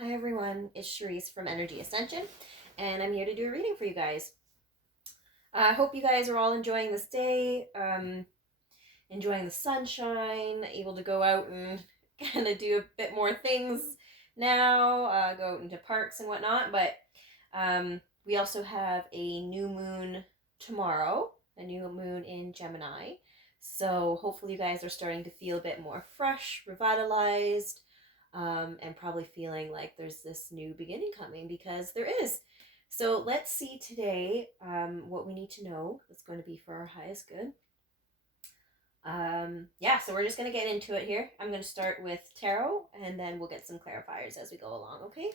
Hi everyone, it's Sharice from Ascension, and I'm here to do a reading for you guys. I hope you guys are all enjoying this day, enjoying the sunshine, able to go out and kind of do a bit more things now, go out into parks and whatnot. But we also have a new moon tomorrow, a new moon in Gemini. So hopefully you guys are starting to feel a bit more fresh, revitalized, and probably feeling like there's this new beginning coming, because there is. So let's see today what we need to know that's going to be for our highest good. Yeah, so we're just going to get into it here. I'm going to start with tarot, and then we'll get some clarifiers as we go along, okay?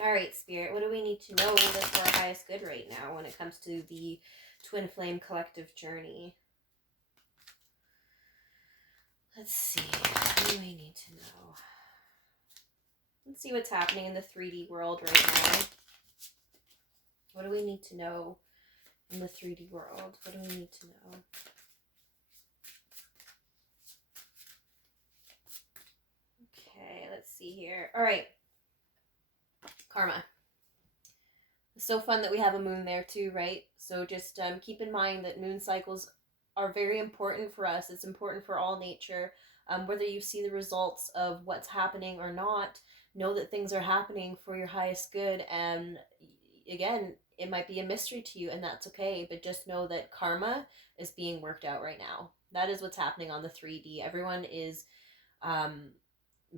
All right, Spirit, what do we need to know that's for our highest good right now when it comes to the Twin Flame Collective journey? Let's see, what do we need to know? Let's see what's happening in the 3D world right now. What do we need to know in the 3D world? What do we need to know? Okay, let's see here. All right. Karma. It's so fun that we have a moon there too, right? So just keep in mind that moon cycles are very important for us. It's important for all nature. Whether you see the results of what's happening or not, know that things are happening for your highest good. And again, it might be a mystery to you, and that's okay. But just know that karma is being worked out right now. That is what's happening on the 3D. Everyone is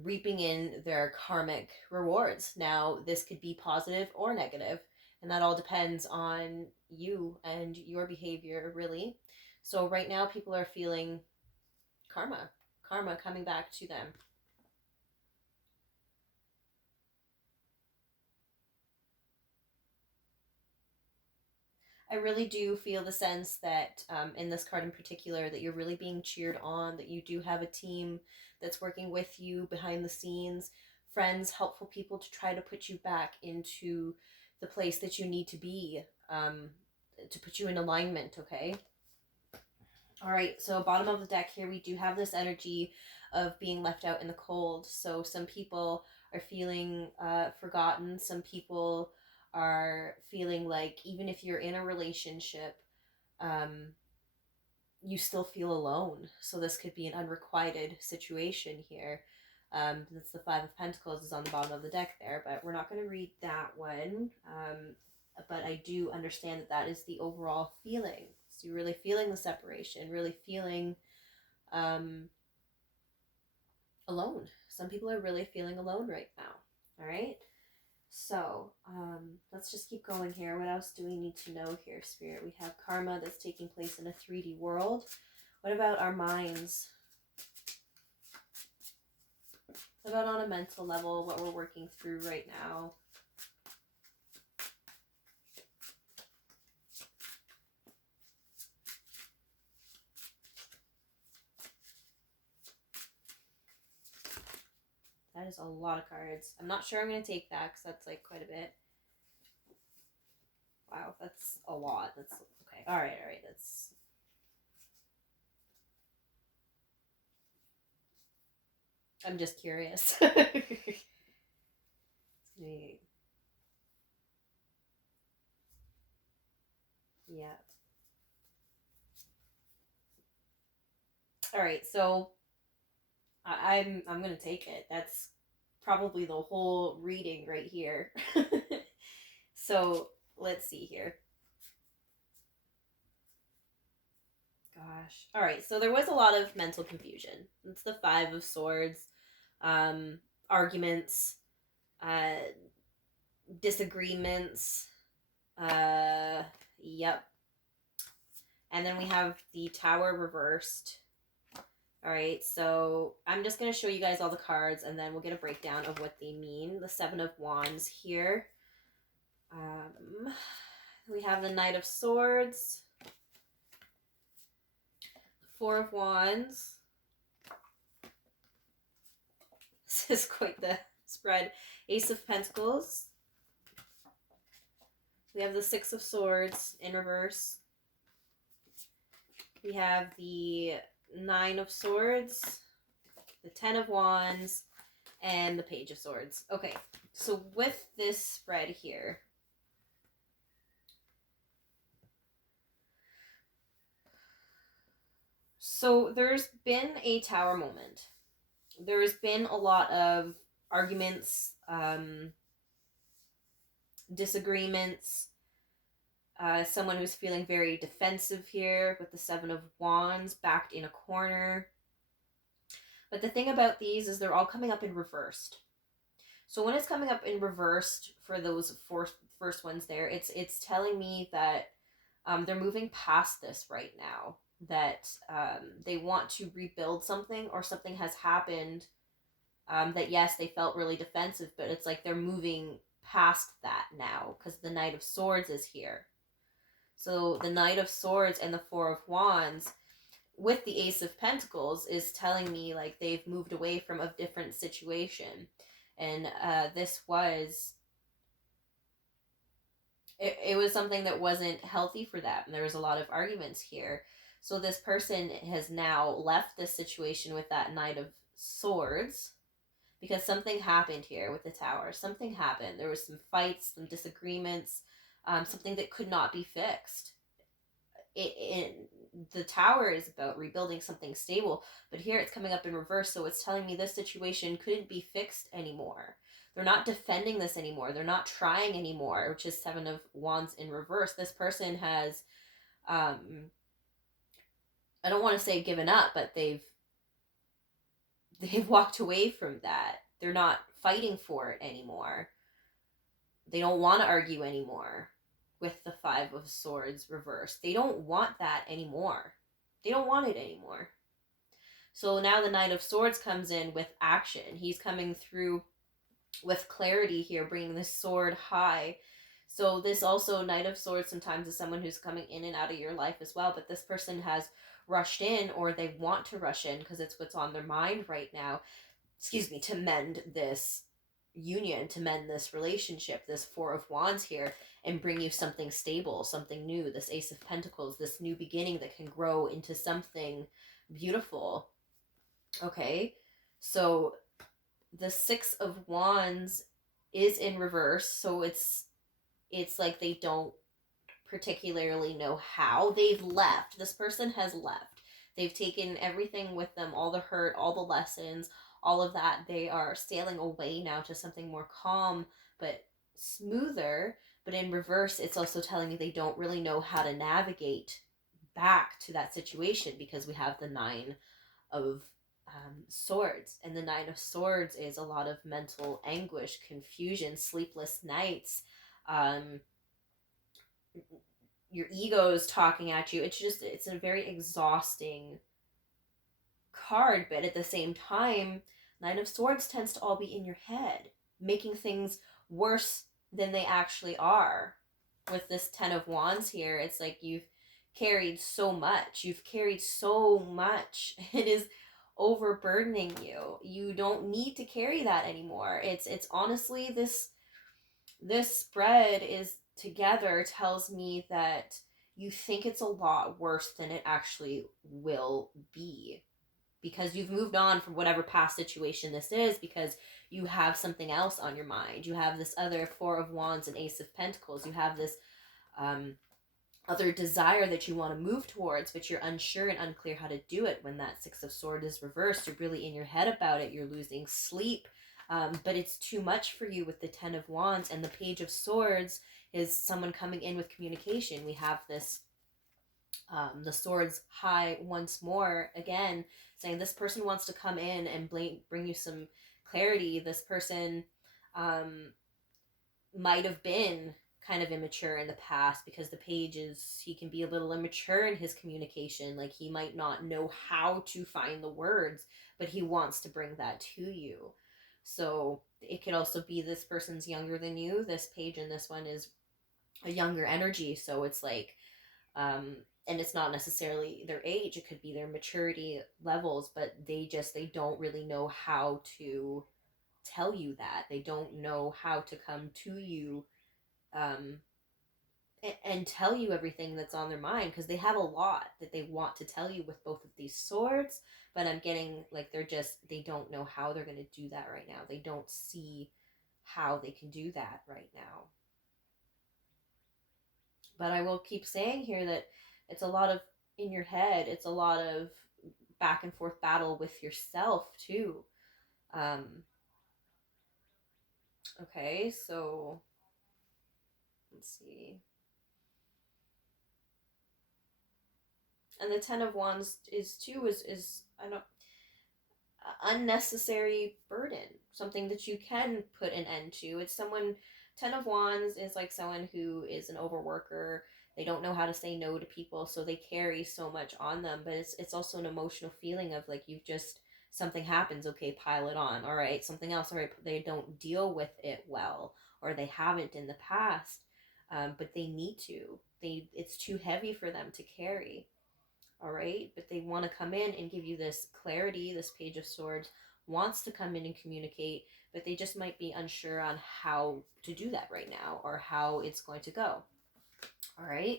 reaping in their karmic rewards. Now, this could be positive or negative, and that all depends on you and your behavior, really. So right now, people are feeling karma coming back to them. I really do feel the sense that in this card in particular, that you're really being cheered on, that you do have a team that's working with you behind the scenes, friends, helpful people to try to put you back into the place that you need to be, to put you in alignment, okay? All right, so bottom of the deck here, we do have this energy of being left out in the cold. So some people are feeling forgotten. Some people are feeling like even if you're in a relationship, you still feel alone. So this could be an unrequited situation here. That's the Five of Pentacles is on the bottom of the deck there, but we're not going to read that one. But I do understand that that is the overall feeling. So you're really feeling the separation, really feeling alone. Some people are really feeling alone right now. All right. So let's just keep going here. What else do we need to know here, Spirit? We have karma that's taking place in a 3D world. What about our minds? What about on a mental level, what we're working through right now? That is a lot of cards. I'm not sure I'm going to take that because that's like quite a bit. Wow, that's a lot. That's okay. All right. That's... I'm just curious. Yeah. All right, so I'm gonna take it. That's probably the whole reading right here. So let's see here. Gosh. All right, so there was a lot of mental confusion. It's the Five of Swords, arguments, disagreements. Yep. And then we have the Tower reversed. All right, so I'm just going to show you guys all the cards, and then we'll get a breakdown of what they mean. The Seven of Wands here. We have the Knight of Swords. The Four of Wands. This is quite the spread. Ace of Pentacles. We have the Six of Swords in reverse. We have the Nine of Swords, the Ten of Wands, and the Page of Swords. Okay, so with this spread here, so there's been a Tower moment. There's been a lot of arguments, disagreements. Someone who's feeling very defensive here with the Seven of Wands backed in a corner. But the thing about these is they're all coming up in reversed. So when it's coming up in reversed for those first ones there, it's telling me that they're moving past this right now. That they want to rebuild something, or something has happened that, yes, they felt really defensive, but it's like they're moving past that now because the Knight of Swords is here. So the Knight of Swords and the Four of Wands with the Ace of Pentacles is telling me like they've moved away from a different situation. And this was, it was something that wasn't healthy for them. There was a lot of arguments here. So this person has now left this situation with that Knight of Swords because something happened here with the Tower. Something happened. There was some fights, some disagreements, something that could not be fixed. The Tower is about rebuilding something stable, but here it's coming up in reverse, so it's telling me this situation couldn't be fixed anymore. They're not defending this anymore. They're not trying anymore, which is Seven of Wands in reverse. This person has, I don't want to say given up, but they've walked away from that. They're not fighting for it anymore. They don't want to argue anymore with the Five of Swords reversed. They don't want that anymore. They don't want it anymore. So now the Knight of Swords comes in with action. He's coming through with clarity here, bringing the sword high. So this also, Knight of Swords, sometimes is someone who's coming in and out of your life as well, but this person has rushed in, or they want to rush in because it's what's on their mind right now, to mend this union, to mend this relationship, this Four of Wands here, and bring you something stable, something new, this Ace of Pentacles, this new beginning that can grow into something beautiful. Okay, so the Six of Wands is in reverse, so it's like they don't particularly know how. They've left. This person has left. They've taken everything with them, all the hurt, all the lessons, all of that. They are sailing away now to something more calm, but smoother. But in reverse, it's also telling me they don't really know how to navigate back to that situation because we have the Nine of Swords. And the Nine of Swords is a lot of mental anguish, confusion, sleepless nights, your ego is talking at you. It's a very exhausting card, but at the same time, Nine of Swords tends to all be in your head, making things worse than they actually are. With this Ten of Wands here, it's like you've carried so much. It is overburdening you. You don't need to carry that anymore. It's honestly, this spread is together tells me that you think it's a lot worse than it actually will be, because you've moved on from whatever past situation this is, because you have something else on your mind. You have this other Four of Wands and Ace of Pentacles. You have this other desire that you want to move towards, but you're unsure and unclear how to do it. When that Six of Swords is reversed, you're really in your head about it. You're losing sleep, but it's too much for you with the Ten of Wands. And the Page of Swords is someone coming in with communication. We have this the swords high once more again, saying this person wants to come in and bring you some clarity. This person might have been kind of immature in the past, because the Page he can be a little immature in his communication. Like, he might not know how to find the words, but he wants to bring that to you. So it could also be this person's younger than you. This Page in this one is a younger energy, so it's like and it's not necessarily their age, it could be their maturity levels, but they don't really know how to tell you that. They don't know how to come to you and tell you everything that's on their mind, because they have a lot that they want to tell you with both of these swords. But I'm getting like they don't know how they're going to do that right now. They don't see how they can do that right now. But I will keep saying here that it's a lot of in your head. It's a lot of back and forth battle with yourself too. um okay, so let's see. And the Ten of Wands is too is I don't unnecessary burden, something that you can put an end to. It's someone, Ten of Wands is like someone who is an overworker. They don't know how to say no to people, so they carry so much on them. But it's also an emotional feeling of like you've just, something happens, okay, pile it on. All right, something else, all right, they don't deal with it well, or they haven't in the past, but they need to. It's too heavy for them to carry. All right, but they want to come in and give you this clarity. This Page of Swords wants to come in and communicate, but they just might be unsure on how to do that right now, or how it's going to go. All right,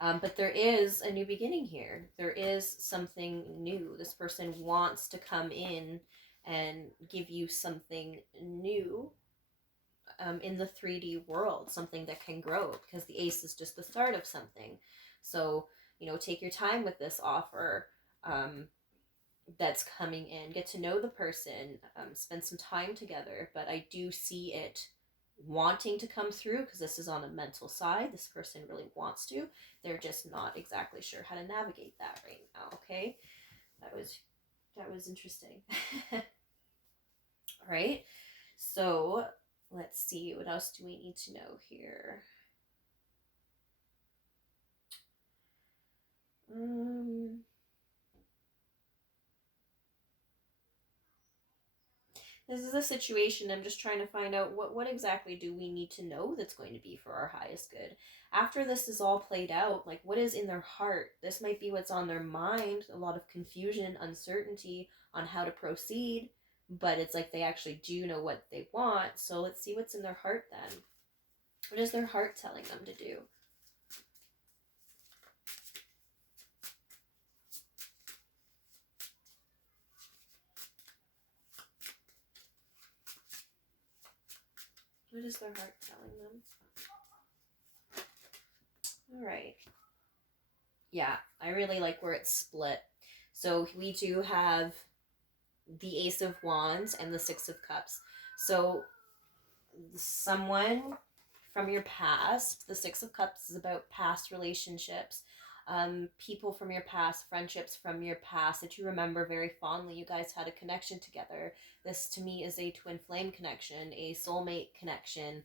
but there is a new beginning here. There is something new. This person wants to come in and give you something new, in the 3D world, something that can grow, because the ace is just the start of something. So, take your time with this offer, that's coming in. Get to know the person, spend some time together. But I do see it wanting to come through, because this is on a mental side. This person really wants to. They're just not exactly sure how to navigate that right now. Okay, that was interesting. All right, so let's see, what else do we need to know here? This is a situation. I'm just trying to find out what exactly do we need to know that's going to be for our highest good. After this is all played out, like what is in their heart? This might be what's on their mind, a lot of confusion, uncertainty on how to proceed, but it's like they actually do know what they want. So let's see what's in their heart then. What is their heart telling them to do? What is their heart telling them? All right. Yeah, I really like where it's split. So we do have the Ace of Wands and the Six of Cups. So someone from your past, the Six of Cups is about past relationships, people from your past, friendships from your past that you remember very fondly. You guys had a connection together. This to me is a twin flame connection, a soulmate connection.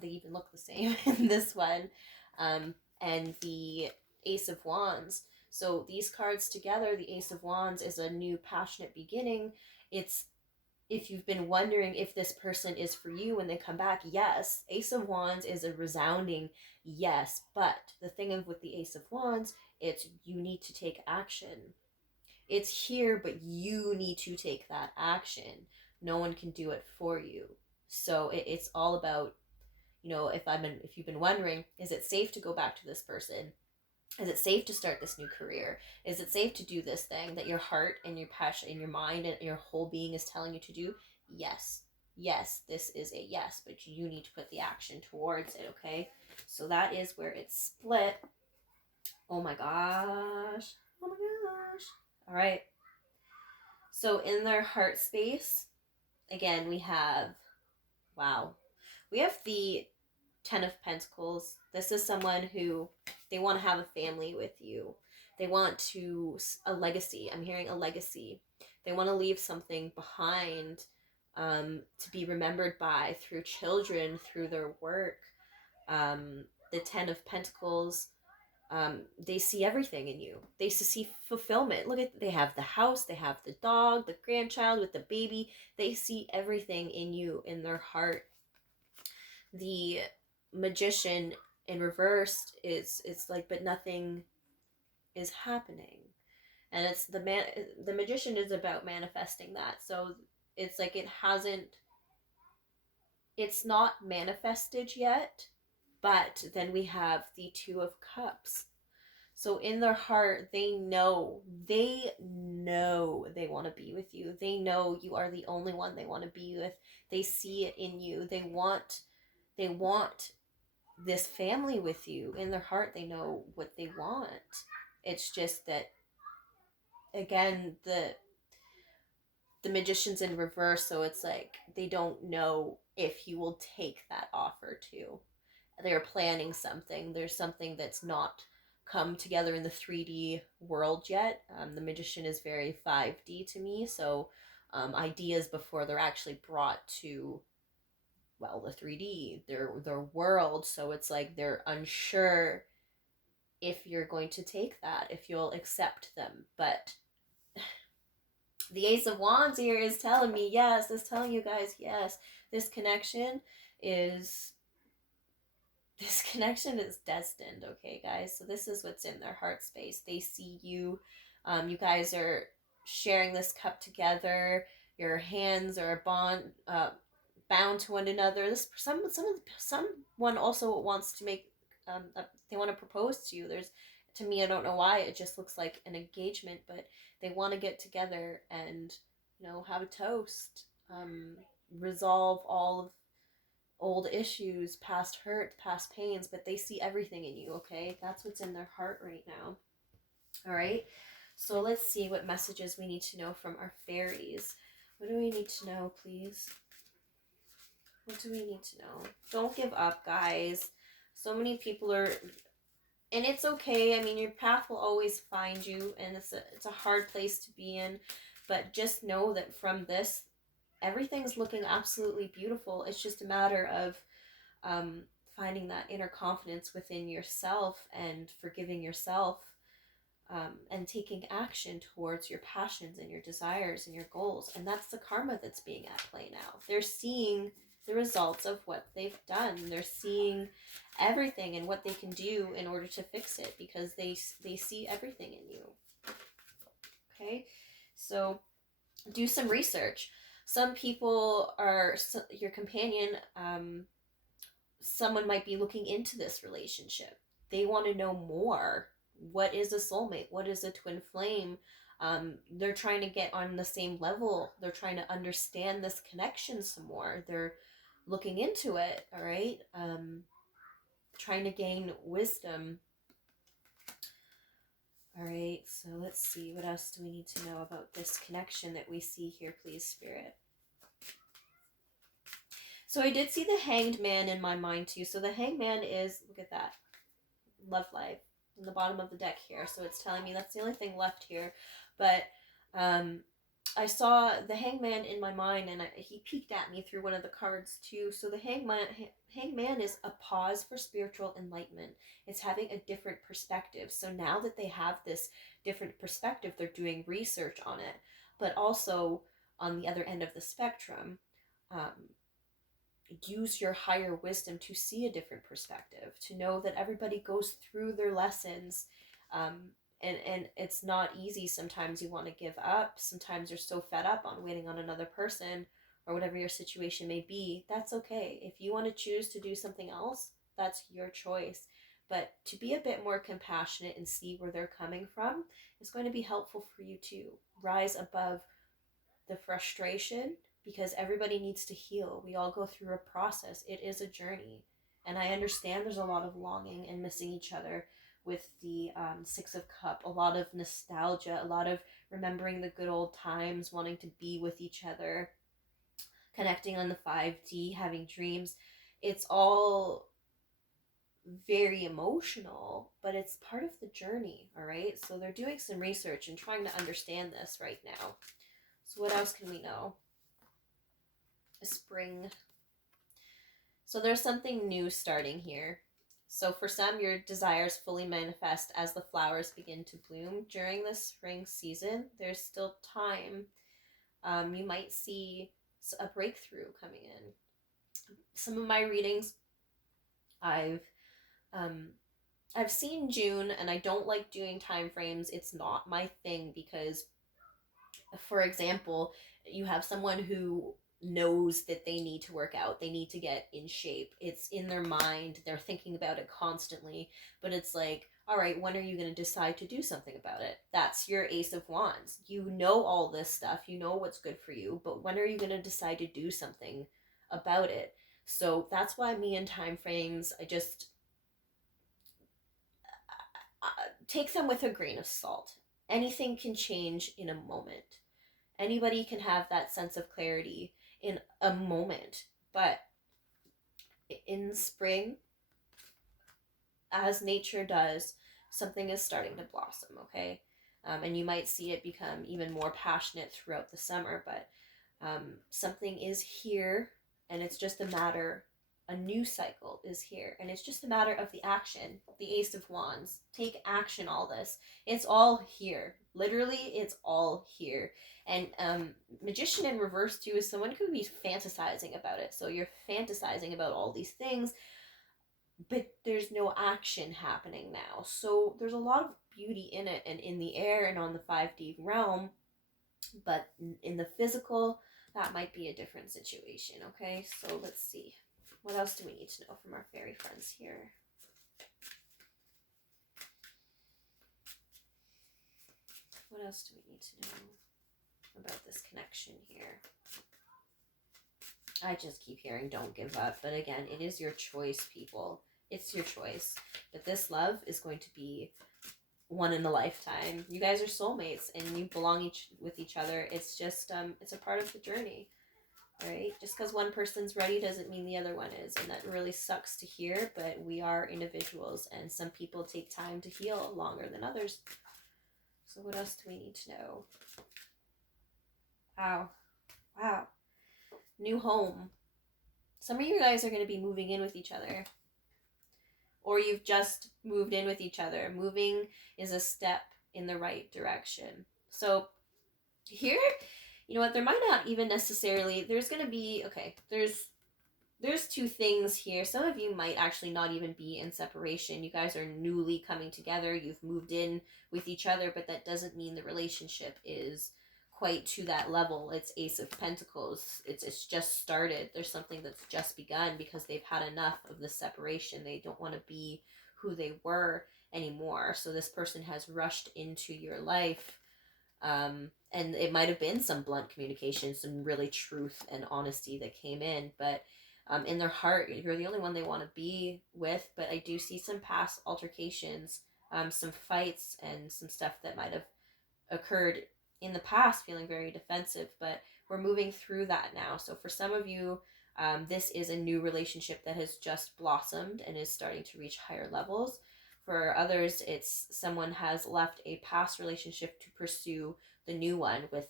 They even look the same in this one. And the Ace of Wands. So these cards together, the Ace of Wands is a new passionate beginning. It's, if you've been wondering if this person is for you when they come back, yes. Ace of Wands is a resounding yes. But the thing of with the Ace of Wands, it's you need to take action. It's here, but you need to take that action. No one can do it for you. So it's all about, if you've been wondering, is it safe to go back to this person? Is it safe to start this new career? Is it safe to do this thing that your heart and your passion and your mind and your whole being is telling you to do? Yes. Yes, this is a yes, but you need to put the action towards it, okay? So that is where it's split. Oh my gosh. Oh my gosh. All right. So in their heart space, again, we have, wow, we have the Ten of Pentacles. This is someone who, they want to have a family with you. They want to, a legacy. I'm hearing a legacy. They want to leave something behind, to be remembered by through children, through their work. The Ten of Pentacles, they see everything in you. They see fulfillment. Look at, they have the house, they have the dog, the grandchild with the baby. They see everything in you, in their heart. The Magician in reverse is, it's like, but nothing is happening. And it's the Magician is about manifesting that. So it's like it's not manifested yet, But then we have the Two of Cups. So in their heart, they know they want to be with you. They know you are the only one they want to be with. They see it in you. They want this family with you. In their heart, they know what they want. It's just that, again, the Magician's in reverse, so it's like they don't know if you will take that offer too. They're planning something. There's something that's not come together in the 3D world yet. The Magician is very 5D to me, so ideas before they're actually brought to, well, the 3D, their world. So it's like they're unsure if you're going to take that, if you'll accept them. But the Ace of Wands here is telling me yes. It's telling you guys yes. This connection is destined, okay, guys? So this is what's in their heart space. They see you. You guys are sharing this cup together. Your hands are bound to one another. Someone also wants to make they want to propose to you. To me, I don't know why, it just looks like an engagement, but they want to get together and have a toast, resolve all of old issues, past hurt, past pains, but they see everything in you, okay? That's what's in their heart right now. All right? So let's see what messages we need to know from our fairies. What do we need to know, please? What do we need to know? Don't give up, guys. So many people are, and it's okay. I mean, your path will always find you, and it's a hard place to be in, but just know that from this, everything's looking absolutely beautiful. It's just a matter of finding that inner confidence within yourself and forgiving yourself, and taking action towards your passions and your desires and your goals. And that's the karma that's being at play now. They're seeing the results of what they've done. They're seeing everything and what they can do in order to fix it, because they see everything in you. Okay, so do some research. Some people are your companion. Someone might be looking into this relationship. They want to know more. What is a soulmate? What is a twin flame? They're trying to get on the same level. They're trying to understand this connection some more. They're looking into it, all right? Trying to gain wisdom. All right, so let's see. What else do we need to know about this connection that we see here, please, Spirit? So I did see the Hanged Man in my mind, too. So the Hanged Man is, look at that, love life in the bottom of the deck here. So it's telling me that's the only thing left here. But I saw the Hangman in my mind, and he peeked at me through one of the cards too. So the Hangman is a pause for spiritual enlightenment. It's having a different perspective. So now that they have this different perspective, they're doing research on it. But also on the other end of the spectrum, use your higher wisdom to see a different perspective, to know that everybody goes through their lessons, and it's not easy. Sometimes you want to give up. Sometimes you're so fed up on waiting on another person, or whatever your situation may be. That's okay. If you want to choose to do something else, that's your choice. But to be a bit more compassionate and see where they're coming from is going to be helpful for you to rise above the frustration, because everybody needs to heal. We all go through a process. It is a journey. And I understand there's a lot of longing and missing each other with the Six of Cup. A lot of nostalgia, a lot of remembering the good old times, wanting to be with each other, connecting on the 5D, having dreams. It's all very emotional, but it's part of the journey, all right? So they're doing some research and trying to understand this right now. So what else can we know? Spring. So there's something new starting here. So for some, your desires fully manifest as the flowers begin to bloom. During the spring season, there's still time. You might see a breakthrough coming in. Some of my readings, I've seen June, and I don't like doing time frames. It's not my thing, because, for example, you have someone who knows that they need to work out, they need to get in shape. It's in their mind, they're thinking about it constantly, but it's like, all right, when are you going to decide to do something about it? That's your Ace of Wands. You know all this stuff, you know what's good for you, but when are you going to decide to do something about it? So that's why me and time frames, I just take them with a grain of salt. Anything can change in a moment. Anybody can have that sense of clarity in a moment, but in spring, as nature does, something is starting to blossom, okay? And you might see it become even more passionate throughout the summer, but something is here, and it's just a matter, a new cycle is here, and it's just a matter of the action. The Ace of Wands, take action. All this, it's all here. Literally, it's all here. And Magician in reverse too is someone who could be fantasizing about it. So you're fantasizing about all these things, but there's no action happening now. So there's a lot of beauty in it and in the air and on the 5D realm, but in the physical, that might be a different situation, okay? So let's see. What else do we need to know from our fairy friends here? What else do we need to know about this connection here? I just keep hearing don't give up, but again, it is your choice, people. It's your choice. But this love is going to be one in a lifetime. You guys are soulmates and you belong with each other. It's just it's a part of the journey. All right, just because one person's ready doesn't mean the other one is, and that really sucks to hear, but we are individuals and some people take time to heal longer than others. So what else do we need to know? Wow, new home. Some of you guys are going to be moving in with each other, or you've just moved in with each other. Moving is a step in the right direction. So here, you know what, there might not even necessarily, there's going to be, okay, there's two things here. Some of you might actually not even be in separation. You guys are newly coming together. You've moved in with each other, but that doesn't mean the relationship is quite to that level. It's Ace of Pentacles. It's just started. There's something that's just begun because they've had enough of the separation. They don't want to be who they were anymore. So this person has rushed into your life. And it might have been some blunt communication, some really truth and honesty that came in, but in their heart, you're the only one they want to be with. But I do see some past altercations, some fights, and some stuff that might have occurred in the past, feeling very defensive. But we're moving through that now. So for some of you, this is a new relationship that has just blossomed and is starting to reach higher levels. For others, it's someone has left a past relationship to pursue the new one with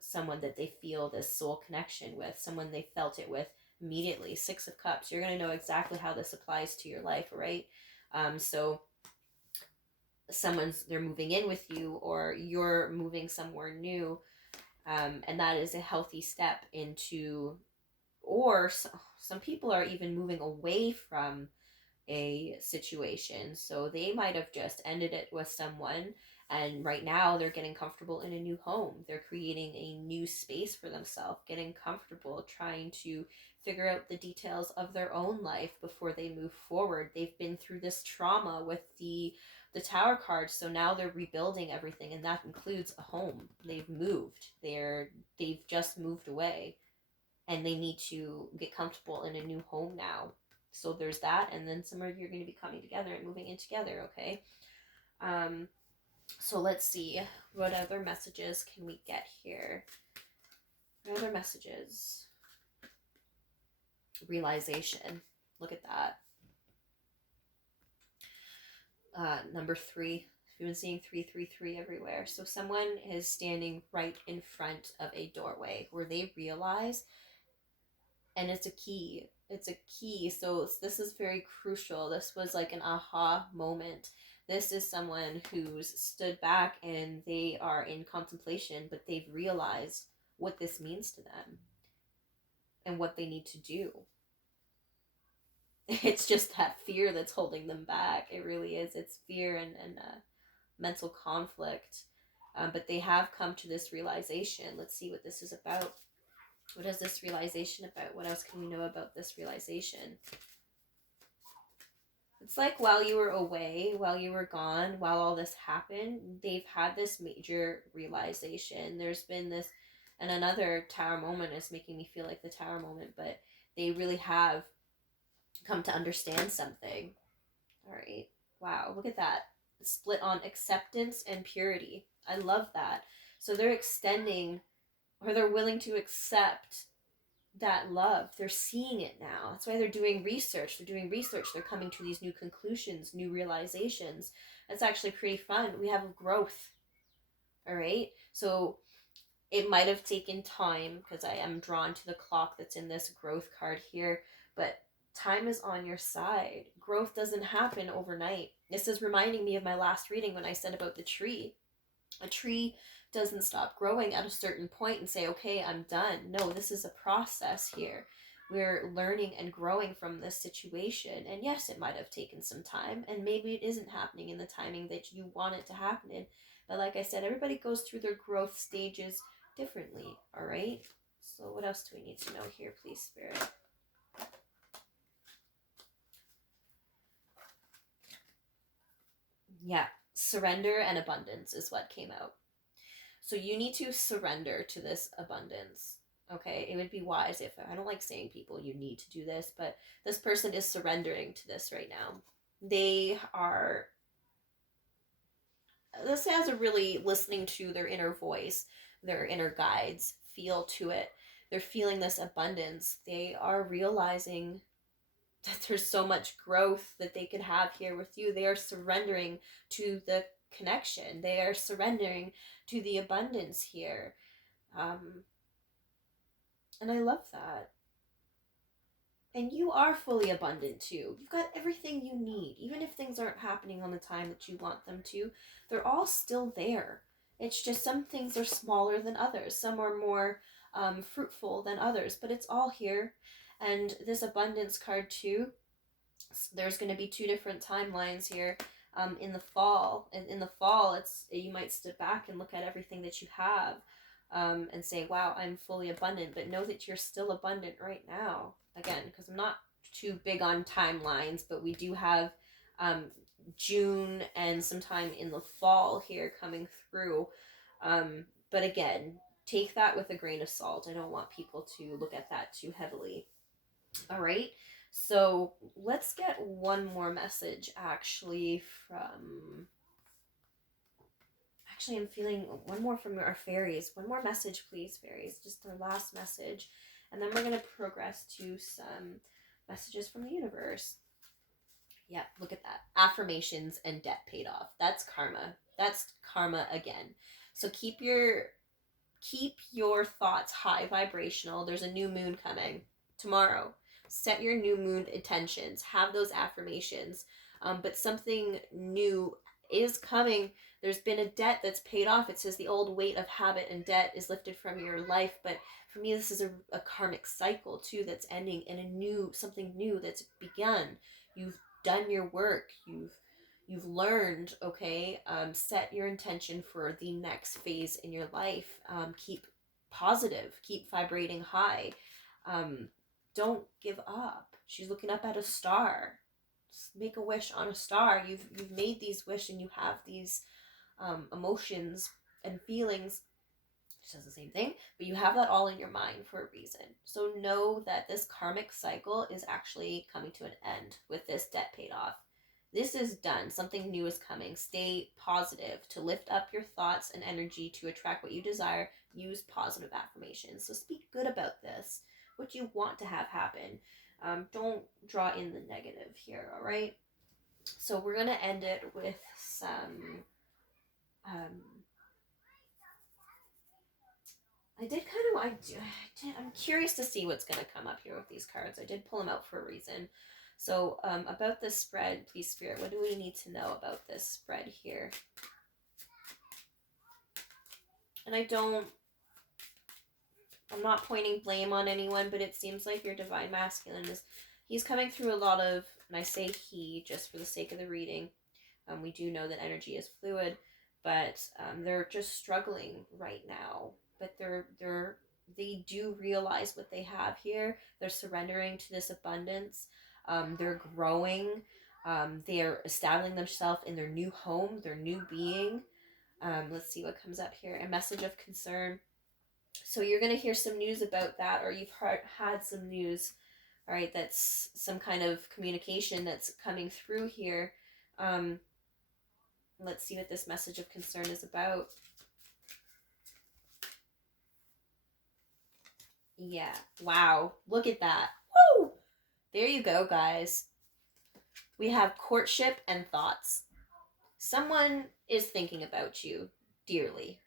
someone that they feel this soul connection with, someone they felt it with immediately. 6 of Cups. You're going to know exactly how this applies to your life, right? So they're moving in with you, or you're moving somewhere new, and that is a healthy step into, or some people are even moving away from a situation. So they might have just ended it with someone, and right now they're getting comfortable in a new home. They're creating a new space for themselves, getting comfortable, trying to figure out the details of their own life before they move forward. They've been through this trauma with the Tower card, so now they're rebuilding everything, and that includes a home. They've moved. They've just moved away, and they need to get comfortable in a new home now. So there's that, and then some of you are going to be coming together and moving in together, okay? So let's see, what other messages can we get here? What other messages? Realization. Look at that. Number 3. You've been seeing 333 everywhere. So someone is standing right in front of a doorway where they realize, and it's a key. It's a key. So this is very crucial. This was like an aha moment. This is someone who's stood back and they are in contemplation, but they've realized what this means to them and what they need to do. It's just that fear that's holding them back. It really is. It's fear and mental conflict. But they have come to this realization. Let's see what this is about. What is this realization about? What else can we know about this realization? It's like while you were away, while you were gone, while all this happened, they've had this major realization. There's been this, and another tower moment is making me feel like the tower moment, but they really have come to understand something. All right. Wow, look at that. Split on acceptance and purity. I love that. So they're extending, or they're willing to accept that love. They're seeing it now. That's why they're doing research. They're coming to these new conclusions, new realizations. That's actually pretty fun. We have growth. All right. So it might have taken time, because I am drawn to the clock that's in this growth card here, but time is on your side. Growth doesn't happen overnight. This is reminding me of my last reading when I said about the tree. A tree doesn't stop growing at a certain point and say, okay, I'm done. No, this is a process here. We're learning and growing from this situation. And yes, it might have taken some time, and maybe it isn't happening in the timing that you want it to happen in. But like I said, everybody goes through their growth stages differently, all right? So what else do we need to know here, please, Spirit? Yeah, surrender and abundance is what came out. So you need to surrender to this abundance. Okay, it would be wise if, I don't like saying people, you need to do this, but this person is surrendering to this right now. They are, this has a really listening to their inner voice, their inner guides, feel to it. They're feeling this abundance. They are realizing that there's so much growth that they could have here with you. They are surrendering to the connection. They are surrendering to the abundance here. And I love that. And you are fully abundant too. You've got everything you need. Even if things aren't happening on the time that you want them to, they're all still there. It's just some things are smaller than others. Some are more fruitful than others, but it's all here. And this abundance card too, there's going to be two different timelines here. In the fall, it's, you might step back and look at everything that you have, and say, wow, I'm fully abundant. But know that you're still abundant right now. Again, because I'm not too big on timelines, but we do have June and sometime in the fall here coming through. But again, take that with a grain of salt. I don't want people to look at that too heavily. All right. So let's get one more message actually from... Actually, I'm feeling one more from our fairies. One more message, please, fairies. Just our last message. And then we're going to progress to some messages from the universe. Yep, look at that. Affirmations and debt paid off. That's karma. That's karma again. So keep your thoughts high vibrational. There's a new moon coming tomorrow. Set your new moon intentions. Have those affirmations. But something new is coming. There's been a debt that's paid off. It says the old weight of habit and debt is lifted from your life. But for me, this is a karmic cycle too that's ending, and something new that's begun. You've done your work. You've learned, okay? Set your intention for the next phase in your life. Keep positive. Keep vibrating high. Don't give up. She's looking up at a star. Just make a wish on a star. You've made these wishes, and you have these emotions and feelings. She says the same thing, but you have that all in your mind for a reason. So know that this karmic cycle is actually coming to an end with this debt paid off. This is done. Something new is coming. Stay positive to lift up your thoughts and energy to attract what you desire. Use positive affirmations. So speak good about this, what you want to have happen. Don't draw in the negative here, all right? So we're going to end it with some... I'm curious to see what's going to come up here with these cards. I did pull them out for a reason. So about this spread, please, Spirit, what do we need to know about this spread here? And I'm not pointing blame on anyone, but it seems like your divine masculine he's coming through a lot of, and I say he just for the sake of the reading. We do know that energy is fluid, but they're just struggling right now. But they're they do realize what they have here. They're surrendering to this abundance. They're growing. They're establishing themselves in their new home, their new being. Let's see what comes up here. A message of concern. So you're going to hear some news about that, or you've had some news, all right, that's some kind of communication that's coming through here. Let's see what this message of concern is about. Yeah, wow, look at that. Woo! There you go, guys. We have courtship and thoughts. Someone is thinking about you dearly,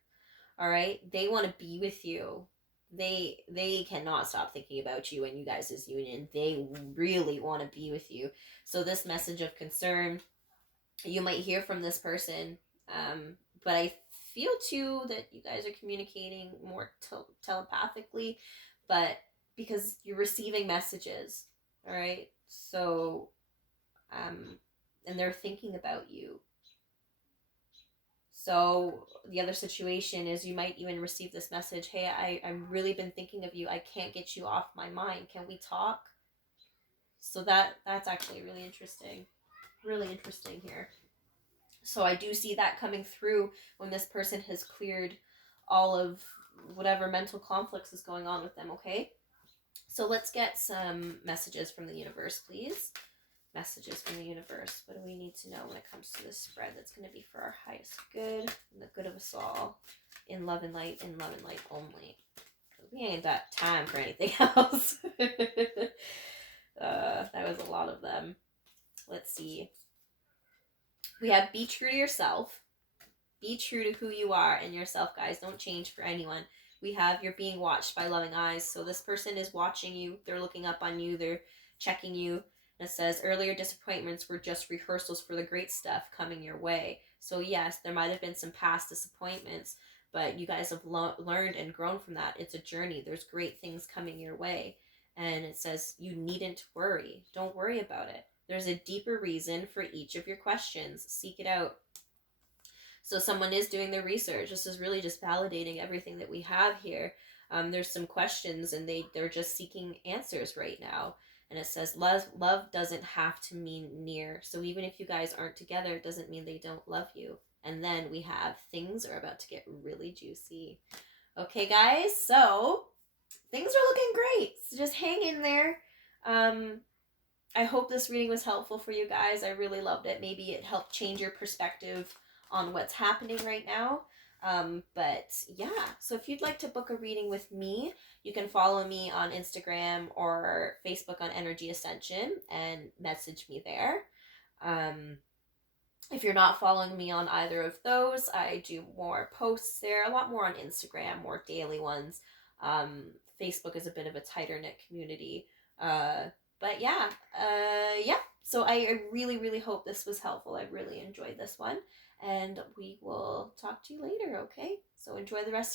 all right? They want to be with you. They cannot stop thinking about you and you guys' union. They really want to be with you. So this message of concern, you might hear from this person, but I feel too that you guys are communicating more telepathically, but because you're receiving messages, all right? So, and they're thinking about you. So the other situation is you might even receive this message, hey, I've really been thinking of you. I can't get you off my mind. Can we talk? So that's actually really interesting. Really interesting here. So I do see that coming through when this person has cleared all of whatever mental conflicts is going on with them, okay? So let's get some messages from the universe, please. Messages from the universe. What do we need to know when it comes to this spread that's going to be for our highest good and the good of us all, in love and light only? We ain't got time for anything else. That was a lot of them. Let's see. We have be true to yourself. Be true to who you are and yourself, guys. Don't change for anyone. We have you're being watched by loving eyes. So this person is watching you. They're looking up on you. They're checking you. And it says earlier disappointments were just rehearsals for the great stuff coming your way. So yes, there might have been some past disappointments, but you guys have learned and grown from that. It's a journey. There's great things coming your way. And it says you needn't worry. Don't worry about it. There's a deeper reason for each of your questions. Seek it out. So someone is doing their research. This is really just validating everything that we have here. There's some questions and they're just seeking answers right now. And it says love doesn't have to mean near. So even if you guys aren't together, it doesn't mean they don't love you. And then we have things are about to get really juicy. Okay, guys, so things are looking great. So just hang in there. I hope this reading was helpful for you guys. I really loved it. Maybe it helped change your perspective on what's happening right now. But yeah, so if you'd like to book a reading with me, you can follow me on Instagram or Facebook on Energy Ascension and message me there. If you're not following me on either of those, I do more posts there, a lot more on Instagram, more daily ones. Facebook is a bit of a tighter knit community. But yeah. So I really, really hope this was helpful. I really enjoyed this one. And we will talk to you later, okay? So enjoy the rest of